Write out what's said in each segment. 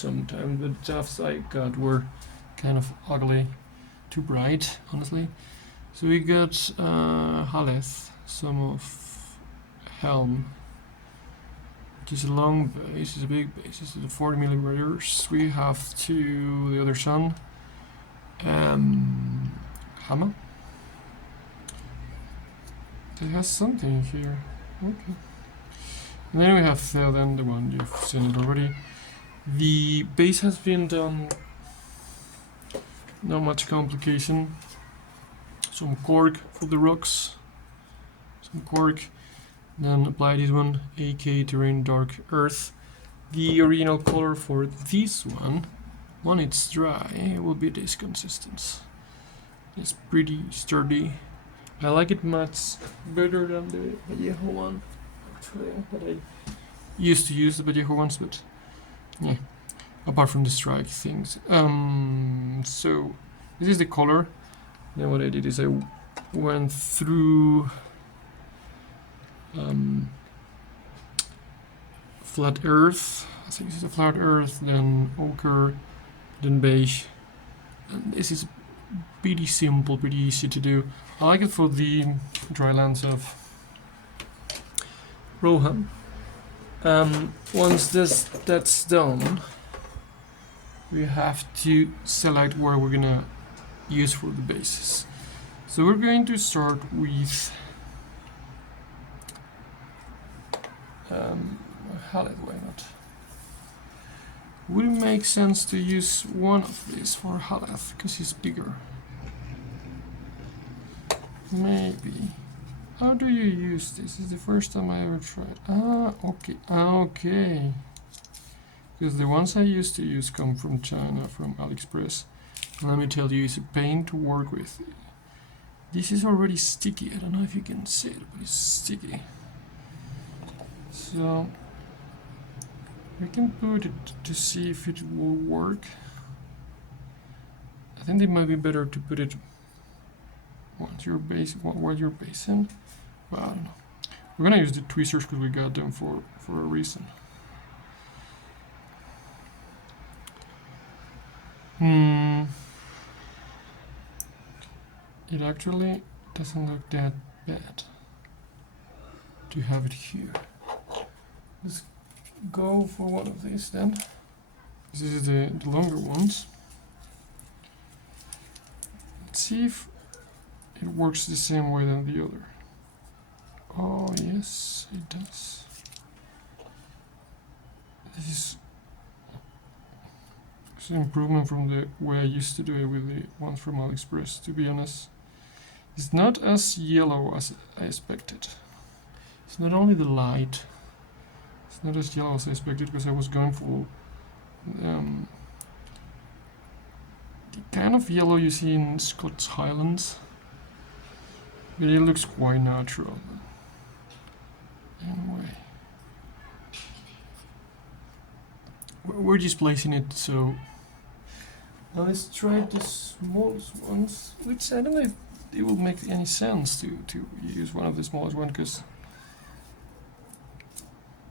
sometimes, but the drafts I got were kind of ugly, too bright, honestly. So we got Haleth, some of Helm, which is a long base, it's a big base, it's a 40 millimeters. We have to the other sun, Hammer. It has something here. Okay. And then we have Théoden, the one you've seen it already. The base has been done, not much complication. Some cork for the rocks, some cork, then apply this one, AK Terrain Dark Earth. The original color for this one, when it's dry, it will be this consistency. It's pretty sturdy. I like it much better than the Vallejo one, actually, but I used to use the Vallejo ones, but yeah, apart from the strike things. So this is the color. Then what I did is I went through flat earth. I think this is a flat earth, then ochre, then beige. And this is pretty simple, pretty easy to do. I like it for the dry lands of Rohan. Once that's done, we have to select where we're gonna use for the bases. So we're going to start with Haleth, why not? Would it make sense to use one of these for Haleth because he's bigger? Maybe. How do you use this? It's the first time I ever tried. Okay. Because the ones I used to use come from China, from AliExpress. And let me tell you, it's a pain to work with. This is already sticky. I don't know if you can see it, but it's sticky. So we can put it to see if it will work. I think it might be better to put it once you're where you're basing. Well, I don't know. We're gonna use the tweezers because we got them for a reason. It actually doesn't look that bad to have it here. Let's go for one of these then. This is the longer ones. Let's see if it works the same way than the other. Oh yes, it does. This is an improvement from the way I used to do it with the ones from AliExpress, to be honest. It's not as yellow as I expected. It's not only the light, it's not as yellow as I expected because I was going for the kind of yellow you see in Scots Highlands, but it looks quite natural. Anyway, we're just placing it so. Now let's try the smallest ones, which I don't know if it will make any sense to use one of the smallest ones because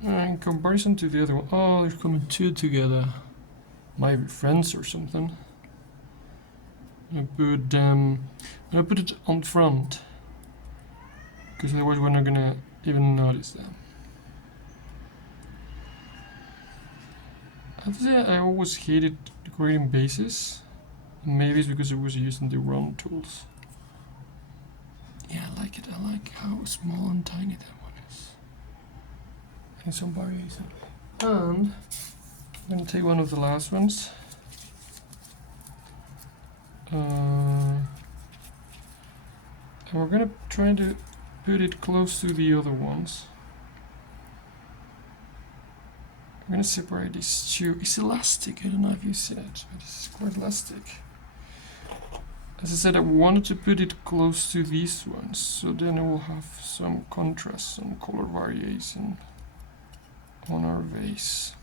in comparison to the other one, oh, they're coming two together. Might be friends or something. I'm gonna put it on front because otherwise we're not gonna even notice them. I have to say I always hated decorating bases. Maybe it's because I was using the wrong tools. Yeah, I like it. I like how small and tiny that one is. And some variation. And I'm gonna take one of the last ones. And we're gonna try to put it close to the other ones. I'm gonna separate these two. It's elastic. I don't know if you see it, but it's quite elastic. As I said, I wanted to put it close to these ones, so then it will have some contrast, some color variation on our vase.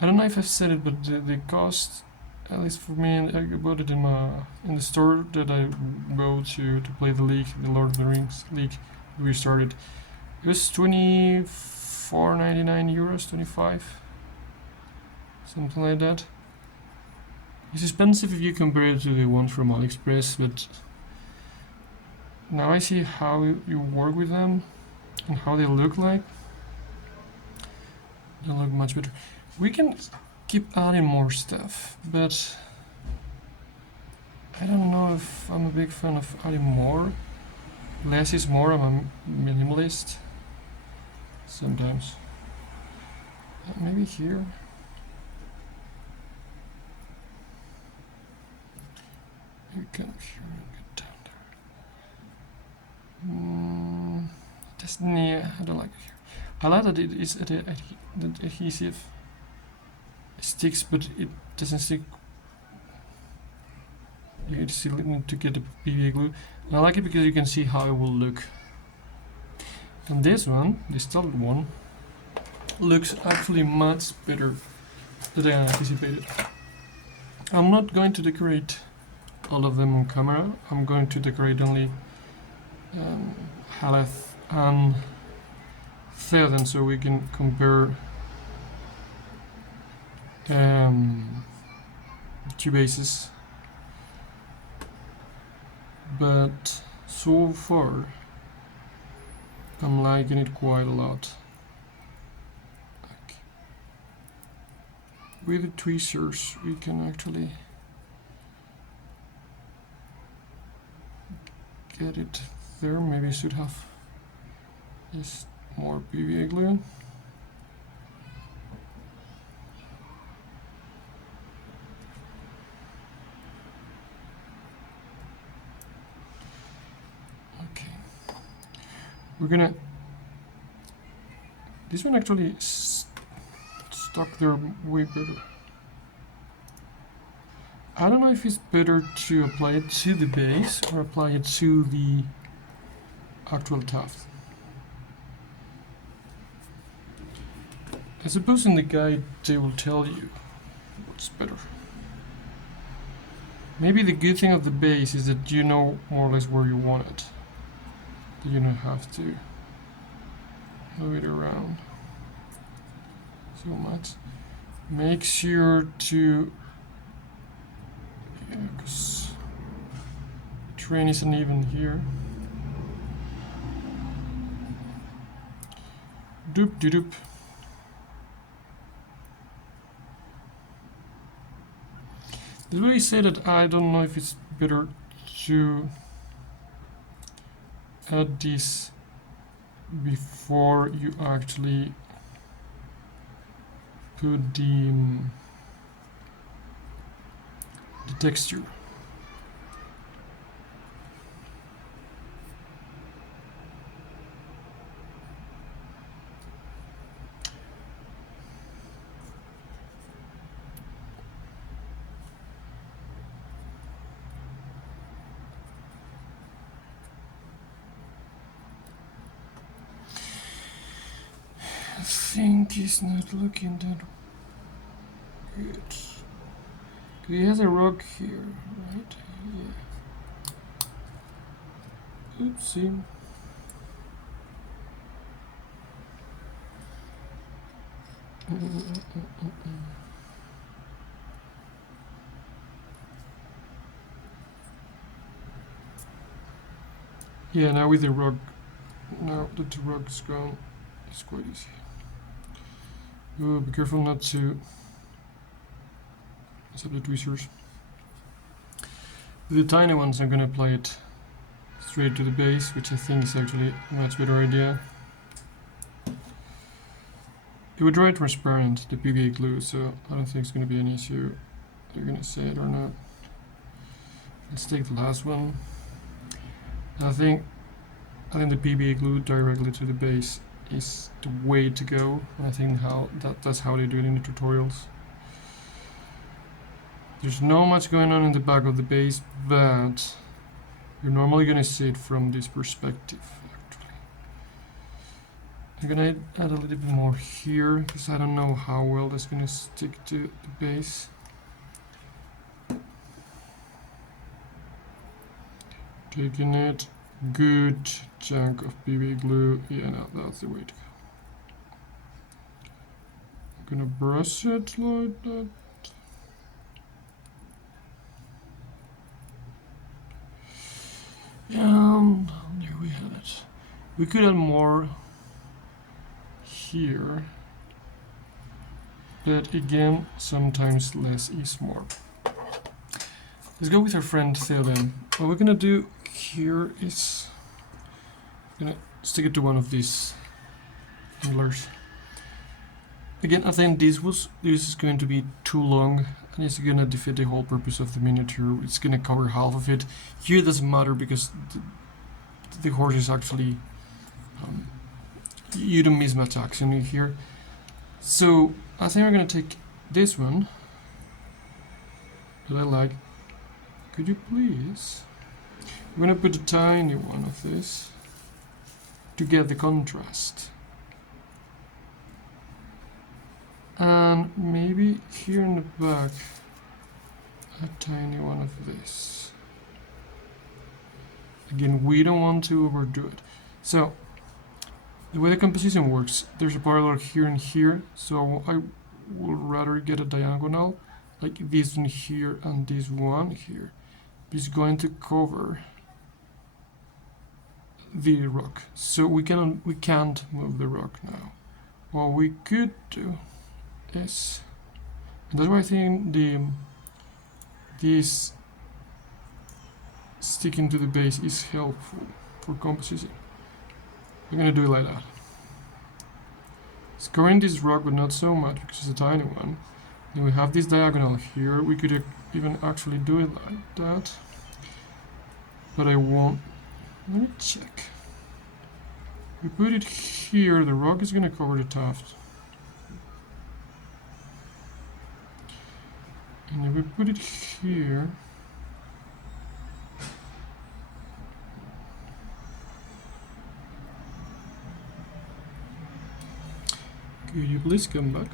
I don't know if I've said it, but the cost, at least for me, and I bought it in the store that I go to play the league, the Lord of the Rings league we started. It was 24.99 euros, 25, something like that. It's expensive if you compare it to the ones from AliExpress, but now I see how you work with them and how they look like. They look much better. We can keep adding more stuff, but I don't know if I'm a big fan of adding more. Less is more. I'm a minimalist sometimes. Maybe here. You can here and get down there. Just yeah, I don't like it here. I like that it is the adhesive sticks, but it doesn't stick. You still need to get the PVA glue. And I like it because you can see how it will look. And this one, the standard one, looks actually much better than I anticipated. I'm not going to decorate all of them on camera. I'm going to decorate only Haleth and Théoden, so we can compare two bases. But so far I'm liking it quite a lot. With the tweezers we can actually get it there. Maybe I should have just more PVA glue. Okay, we're gonna. This one actually stuck there way better. I don't know if it's better to apply it to the base or apply it to the actual tuft. I suppose in the guide they will tell you what's better. Maybe the good thing of the base is that you know more or less where you want it. You don't have to move it around so much. Make sure to, because the terrain isn't even here. Doop de doop. This way say that I don't know if it's better to add this before you actually put the texture. I think he's not looking that good. He has a rock here, right? Yeah. Oopsie. Yeah, now with the rock, now that the rock is gone, it's quite easy. Oh, be careful not to mess up the tweezers. With the tiny ones, I'm gonna apply it straight to the base, which I think is actually a much better idea. It would dry transparent, the PVA glue, so I don't think it's gonna be an issue. They're gonna say it or not. Let's take the last one. I think the PVA glue directly to the base is the way to go. I think that's how they do it in the tutorials. There's not much going on in the back of the base, but you're normally gonna see it from this perspective. Actually, I'm gonna add a little bit more here because I don't know how well that's gonna stick to the base. Taking it good chunk of PV glue. Yeah, no, that's the way to go. I'm gonna brush it like that. And there we have it. We could add more here, but again, sometimes less is more. Let's go with our friend Théoden. What we're gonna do here is gonna stick it to one of these antlers. Again, I think this is going to be too long, and it's gonna defeat the whole purpose of the miniature. It's gonna cover half of it. Here it doesn't matter because the horse is actually you don't miss much action here. So I think I'm gonna take this one that I like. Could you please? I'm gonna put a tiny one of this to get the contrast. And maybe here in the back, a tiny one of this. Again, we don't want to overdo it. So, the way the composition works, there's a parallel here and here, so I would rather get a diagonal, like this one here and this one here. It's going to cover the rock, so we can't move the rock now. What we could do is, and that's why I think this sticking to the base is helpful for composition. We're gonna do it like that. It's covering this rock, but not so much because it's a tiny one. Then we have this diagonal here. We could even actually do it like that, but I won't. Let me check. We put it here. The rock is gonna cover the tuft. And if we put it here, could you please come back?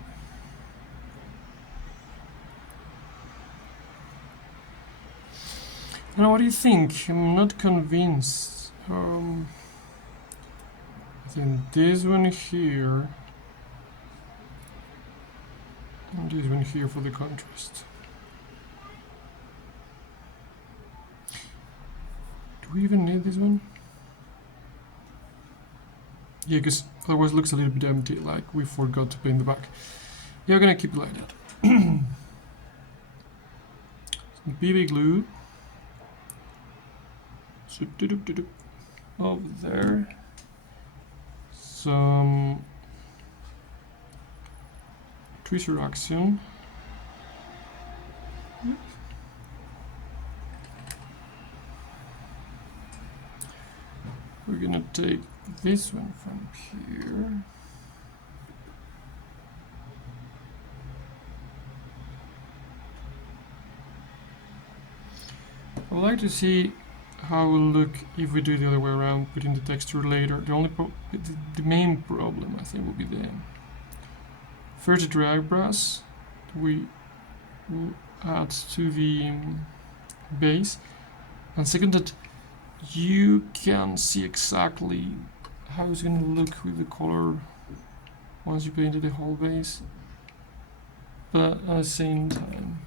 Now, what do you think? I'm not convinced. I think this one here and this one here for the contrast. Do we even need this one? Yeah, because otherwise it looks a little bit empty, like we forgot to paint the back. Yeah, I'm gonna keep it like that. Some PV glue. So, over there. Some tweezer action. We're gonna take this one from here. I'd like to see how it will look if we do it the other way around, putting the texture later. The main problem, I think, will be the first the drag brush we will add to the base, and second that you can see exactly how it's going to look with the color once you painted the whole base, but at the same time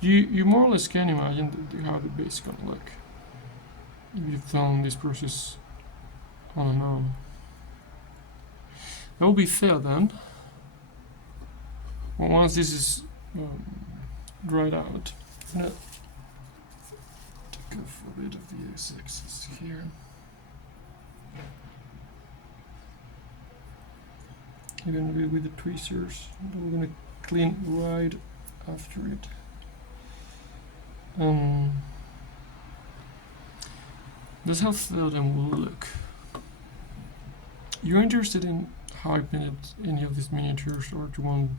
you more or less can imagine how the base is going to look if you've done this process on and on. That will be fair then. Well, once this is dried out, I'm gonna take off a bit of the excess here. I'm gonna be with the tweezers, and we're gonna clean right after it. That's how Théoden will look. You're interested in how I painted any of these miniatures, or do you want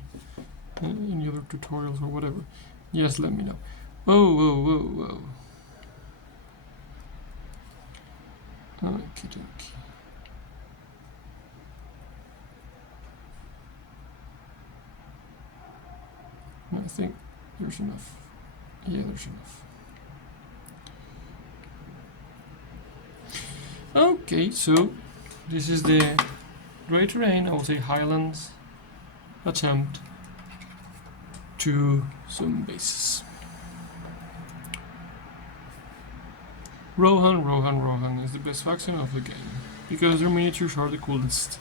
any other tutorials or whatever? Yes, let me know. Whoa, whoa, whoa, whoa. Okie dokie. I think there's enough. Yeah, there's enough. Okay, so this is the Great Terrain, I would say Highlands attempt to some bases. Rohan is the best faction of the game because their miniatures are the coolest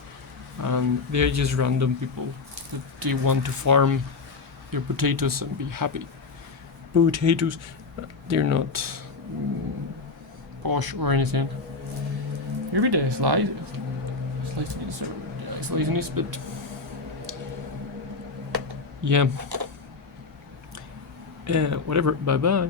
and they're just random people that they want to farm their potatoes and be happy. Potatoes, they're not posh or anything. Maybe they sliceness, but yeah. Whatever. Bye bye.